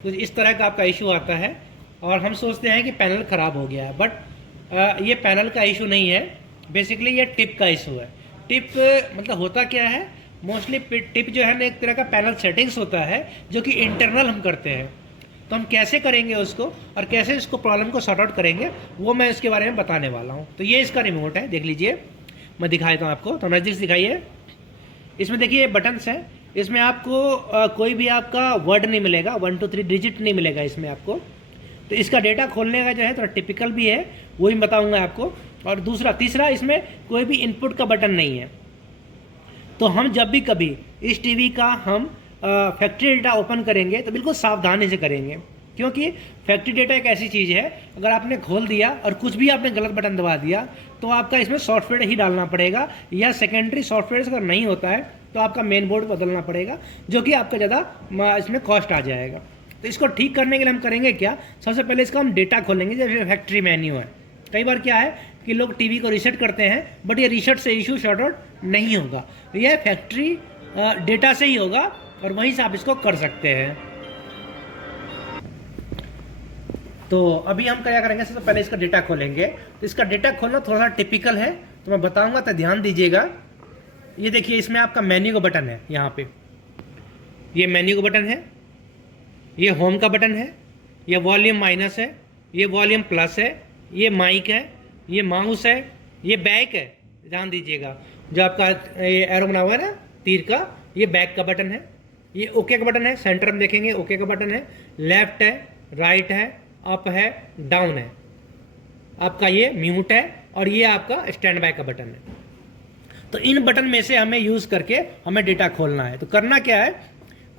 तो इस तरह का आपका इशू आता है और हम सोचते हैं कि पैनल ख़राब हो गया है, बट ये पैनल का इशू नहीं है। बेसिकली ये टिप का इशू है। टिप मतलब होता क्या है, मोस्टली टिप जो है ना एक तरह का पैनल सेटिंग्स होता है जो कि इंटरनल हम करते हैं। तो हम कैसे करेंगे उसको और कैसे इसको प्रॉब्लम को सॉर्ट आउट करेंगे वो मैं इसके बारे में बताने वाला हूँ। तो ये इसका रिमोट है, देख लीजिए, मैं दिखा देता हूँ आपको। तो नज़दीक से दिखाइए। इसमें देखिए बटन्स हैं, इसमें आपको कोई भी आपका वर्ड नहीं मिलेगा, 1 2 3 डिजिट नहीं मिलेगा इसमें आपको। तो इसका डेटा खोलने का जो है थोड़ा टिपिकल भी है, वो ही बताऊंगा आपको। और तीसरा इसमें कोई भी इनपुट का बटन नहीं है। तो हम जब भी कभी इस टीवी का हम फैक्ट्री डेटा ओपन करेंगे तो बिल्कुल सावधानी से करेंगे, क्योंकि फैक्ट्री डेटा एक ऐसी चीज़ है, अगर आपने खोल दिया और कुछ भी आपने गलत बटन दबा दिया तो आपका इसमें सॉफ्टवेयर ही डालना पड़ेगा, या सेकेंडरी सॉफ्टवेयर अगर नहीं होता है तो आपका मेन बोर्ड बदलना पड़ेगा, जो कि आपका ज़्यादा इसमें कॉस्ट आ जाएगा। तो इसको ठीक करने के लिए हम करेंगे क्या, सबसे पहले इसका हम डेटा खोलेंगे। जैसे फैक्ट्री मेन्यू है, कई बार क्या है कि लोग टीवी को रीसेट करते हैं, बट ये रीसेट से इशू शॉर्ट आउट नहीं होगा, यह फैक्ट्री डेटा से ही होगा और वहीं से आप इसको कर सकते हैं। तो अभी हम क्या करेंगे, सबसे पहले इसका डेटा खोलेंगे। तो इसका डेटा खोलना थोड़ा सा टिपिकल है, तो मैं बताऊंगा, तो ध्यान दीजिएगा। ये देखिए, इसमें आपका मेन्यू का बटन है, यहाँ पे ये मेन्यू का बटन है, ये होम का बटन है, ये वॉल्यूम माइनस है, ये वॉल्यूम प्लस है, ये माइक है, ये माउस है, ये बैक है। ध्यान दीजिएगा, जो आपका ये एरो बना हुआ है ना तीर का, ये बैक का बटन है। ये ओके का बटन है, सेंटर में देखेंगे ओके का बटन है। लेफ्ट है, राइट है, अप है, डाउन है, आपका ये म्यूट है, और ये आपका स्टैंड बाय का बटन है। तो इन बटन में से हमें यूज़ करके हमें डेटा खोलना है। तो करना क्या है,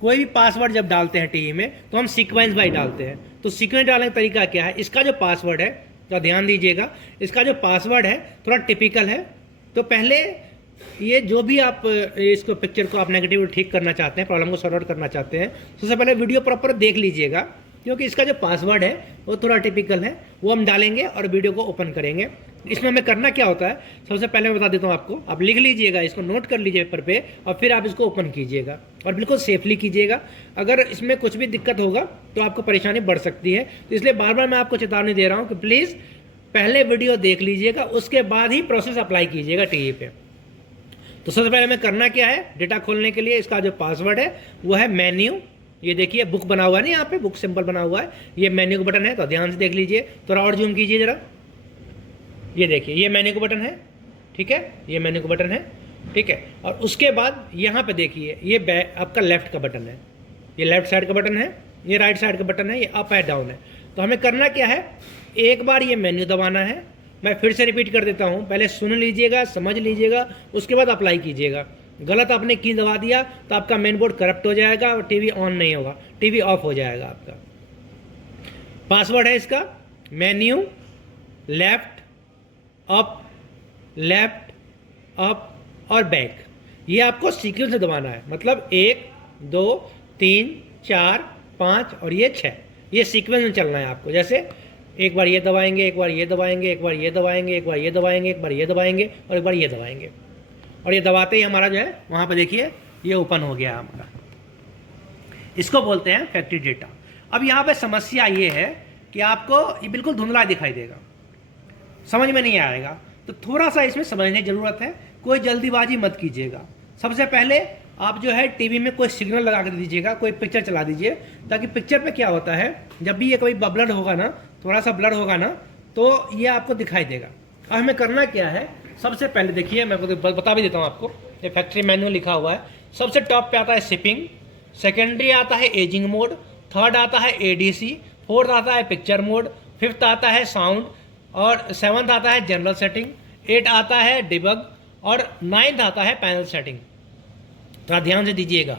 कोई भी पासवर्ड जब डालते हैं टीवी में तो हम सीक्वेंस वाइज डालते हैं। तो सीक्वेंस डालने का तरीका क्या है, इसका जो पासवर्ड है, तो ध्यान दीजिएगा, इसका जो पासवर्ड है थोड़ा टिपिकल है। तो पहले ये जो भी आप इसको पिक्चर को आप नेगेटिव ठीक करना चाहते हैं, प्रॉब्लम को सॉर्ट आउट करना चाहते हैं, तो सबसे पहले वीडियो प्रॉपर देख लीजिएगा, क्योंकि इसका जो पासवर्ड है वो थोड़ा टिपिकल है, वो हम डालेंगे और वीडियो को ओपन करेंगे। इसमें हमें करना क्या होता है, सबसे पहले मैं बता देता हूँ आपको, आप लिख लीजिएगा, इसको नोट कर लीजिए पेपर पे, और फिर आप इसको ओपन कीजिएगा और बिल्कुल सेफली कीजिएगा। अगर इसमें कुछ भी दिक्कत होगा तो आपको परेशानी बढ़ सकती है। तो इसलिए बार बार मैं आपको चेतावनी दे रहा हूँ कि प्लीज़ पहले वीडियो देख लीजिएगा, उसके बाद ही प्रोसेस अप्लाई कीजिएगा टीवी पे। तो सबसे पहले हमें करना क्या है, डेटा खोलने के लिए इसका जो पासवर्ड है वो है मेन्यू। ये देखिए बुक बना हुआ है ना, यहाँ पे बुक सिंबल बना हुआ है, ये मेन्यू का बटन है। तो ध्यान से देख लीजिए, थोड़ा और जूम कीजिए जरा, ये देखिए ये मेन्यू का बटन है, ठीक है, ये मेन्यू का बटन है, ठीक है। और उसके बाद यहाँ पे देखिए ये आपका लेफ्ट का बटन है, ये लेफ्ट साइड का बटन है, ये राइट साइड का बटन है, ये अप है, डाउन है। तो हमें करना क्या है, एक बार ये मेन्यू दबाना है। मैं फिर से रिपीट कर देता हूँ, पहले सुन लीजिएगा, समझ लीजिएगा, उसके बाद अप्लाई कीजिएगा। गलत आपने की दबा दिया तो आपका मेन बोर्ड करप्ट हो जाएगा और टीवी ऑन नहीं होगा, टीवी ऑफ हो जाएगा आपका। पासवर्ड है इसका menu left up, left up और बैक। ये आपको सीक्वेंस से दबाना है, मतलब 1 2 3 4 5 और ये 6, ये सीक्वेंस में चलना है आपको। जैसे एक बार ये दबाएंगे, एक बार ये दबाएंगे, एक बार ये दबाएंगे, एक बार ये दबाएंगे, एक बार ये दबाएंगे और एक बार ये दबाएंगे। और ये दबाते ही हमारा जो है वहाँ पे देखिए ये ओपन हो गया हमारा। इसको बोलते हैं फैक्ट्री डेटा। अब यहाँ पे समस्या ये है कि आपको ये बिल्कुल धुंधला दिखाई देगा, समझ में नहीं आएगा। तो थोड़ा सा इसमें समझने की ज़रूरत है, कोई जल्दीबाजी मत कीजिएगा। सबसे पहले आप जो है टीवी में कोई सिग्नल लगा कर दीजिएगा, कोई पिक्चर चला दीजिए, ताकि पिक्चर पे क्या होता है, जब भी ये कोई ब्लड होगा ना, थोड़ा सा ब्लड होगा ना, तो ये आपको दिखाई देगा। अब हमें करना क्या है, सबसे पहले देखिए, मैं बता भी देता हूँ आपको, ये फैक्ट्री मैनुअल लिखा हुआ है। सबसे टॉप पे आता है शिपिंग, सेकेंडरी आता है एजिंग मोड, थर्ड आता है एडीसी, फोर्थ आता है पिक्चर मोड, फिफ्थ आता है साउंड, और सेवन्थ आता है जनरल सेटिंग, 8 आता है डिबग, और 9th आता है पैनल सेटिंग। थोड़ा ध्यान से दीजिएगा,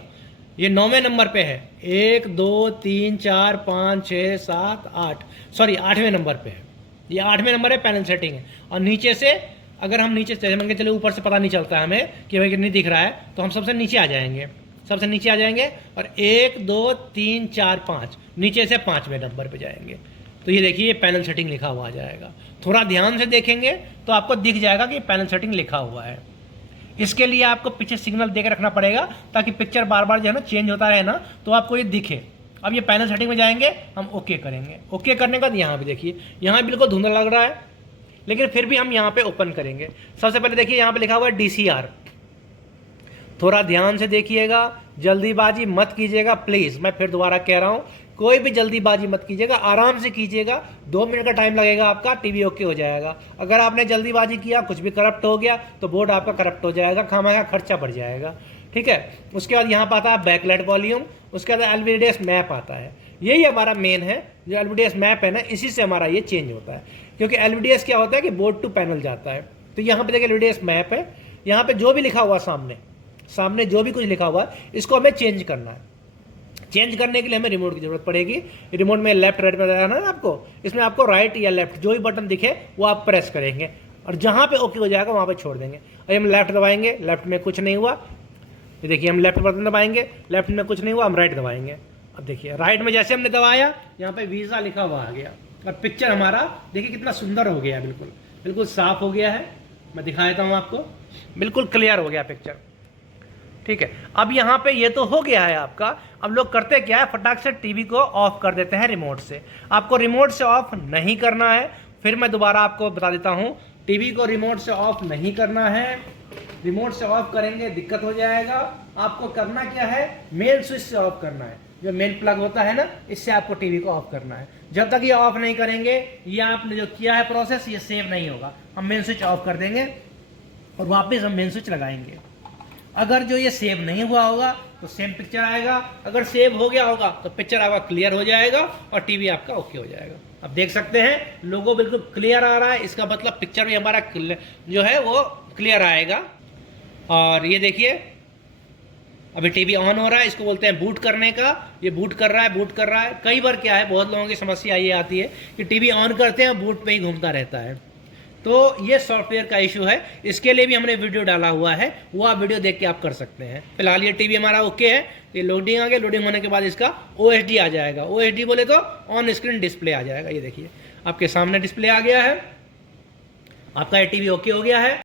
ये 9वें नंबर पे है, 1 2 3 4 5 6 7 8, सॉरी 8वें नंबर पे है, ये 8वें नंबर है, पैनल सेटिंग है। और नीचे से अगर हम नीचे से मान के चले, ऊपर से पता नहीं चलता है हमें कि भाई नहीं दिख रहा है, तो हम सबसे नीचे आ जाएंगे, सबसे नीचे आ जाएंगे और 1 2 3 4 5 नीचे से 5वें नंबर पे जाएंगे। तो ये देखिए ये पैनल सेटिंग लिखा हुआ आ जाएगा। थोड़ा ध्यान से देखेंगे तो आपको दिख जाएगा कि पैनल सेटिंग लिखा हुआ है। इसके लिए आपको पीछे सिग्नल देकर रखना पड़ेगा, ताकि पिक्चर बार बार जो है ना चेंज होता रहे ना, तो आपको ये दिखे। अब ये पैनल सेटिंग में जाएंगे, हम ओके करेंगे। ओके करने के बाद यहाँ पे देखिए, यहाँ बिल्कुल धुंधला लग रहा है, लेकिन फिर भी हम यहाँ पे ओपन करेंगे। सबसे पहले देखिए यहाँ पे लिखा हुआ है DCR, थोड़ा ध्यान से देखिएगा, जल्दीबाजी मत कीजिएगा प्लीज़। मैं फिर दोबारा कह रहा हूँ, कोई भी जल्दीबाजी मत कीजिएगा, आराम से कीजिएगा। 2 मिनट का टाइम लगेगा आपका, टीवी ओके हो जाएगा। अगर आपने जल्दीबाजी किया, कुछ भी करप्ट हो गया, तो बोर्ड आपका करप्ट हो जाएगा, खामा का खर्चा बढ़ जाएगा। ठीक है, उसके बाद यहाँ पर आता है बैकलाइट वॉल्यूम, उसके बाद LVDS मैप आता है। यही हमारा मेन है, जो LVDS मैप है ना, इसी से हमारा ये चेंज होता है, क्योंकि LVDS क्या होता है कि बोर्ड टू पैनल जाता है। तो यहाँ पे देखिए LVDS मैप है, यहाँ पे जो भी लिखा हुआ सामने जो भी कुछ लिखा हुआ है, इसको हमें चेंज करना है। चेंज करने के लिए हमें रिमोट की जरूरत पड़ेगी। रिमोट में लेफ्ट राइट में जाना है ना आपको, इसमें आपको राइट या लेफ्ट जो भी बटन दिखे वो आप प्रेस करेंगे, और जहाँ पे ओके हो जाएगा वहाँ पे छोड़ देंगे। और हम लेफ्ट दबाएंगे, लेफ्ट में कुछ नहीं हुआ, ये देखिए हम लेफ्ट बटन दबाएंगे, लेफ्ट में कुछ नहीं हुआ, हम राइट दबाएंगे। अब देखिए राइट में जैसे हमने दबाया, यहाँ पे वीज़ा लिखा हुआ आ गया, और पिक्चर हमारा देखिए कितना सुंदर हो गया, बिल्कुल बिल्कुल साफ हो गया है। मैं दिखा देता हूँ आपको, बिल्कुल क्लियर हो गया पिक्चर। ठीक है, अब यहाँ पे ये तो हो गया है आपका। अब लोग करते क्या है, फटाक से टीवी को ऑफ कर देते हैं रिमोट से। आपको रिमोट से ऑफ नहीं करना है। फिर मैं दोबारा आपको बता देता हूँ, टीवी को रिमोट से ऑफ नहीं करना है। रिमोट से ऑफ करेंगे दिक्कत हो जाएगा। आपको करना क्या है, मेन स्विच से ऑफ करना है, जो मेन प्लग होता है ना, इससे आपको टीवी को ऑफ करना है। जब तक ये ऑफ नहीं करेंगे, ये आपने जो किया है प्रोसेस, ये सेव नहीं होगा। हम मेन स्विच ऑफ कर देंगे और वापस हम मेन स्विच लगाएंगे। अगर जो ये सेव नहीं हुआ होगा तो सेम पिक्चर आएगा, अगर सेव हो गया होगा तो पिक्चर आपका क्लियर हो जाएगा और टीवी आपका ओके हो जाएगा। अब देख सकते हैं लोगो बिल्कुल क्लियर आ रहा है, इसका मतलब पिक्चर भी हमारा जो है वो क्लियर आएगा। और ये देखिए अभी टीवी ऑन हो रहा है, इसको बोलते हैं बूट करने का। ये बूट कर रहा है। कई बार क्या है, बहुत लोगों की समस्या ये आती है कि टीवी ऑन करते हैं, बूट पे ही घूमता रहता है। तो ये सॉफ्टवेयर का इशू है, इसके लिए भी हमने वीडियो डाला हुआ है, वो आप वीडियो देख के आप कर सकते हैं। फिलहाल ये टीवी हमारा ओके है, ये लोडिंग आ गया। लोडिंग होने के बाद इसका OHD आ जाएगा। OHD बोले तो ऑन स्क्रीन डिस्प्ले आ जाएगा। ये देखिए आपके सामने डिस्प्ले आ गया है, आपका ये टीवी ओके हो गया है।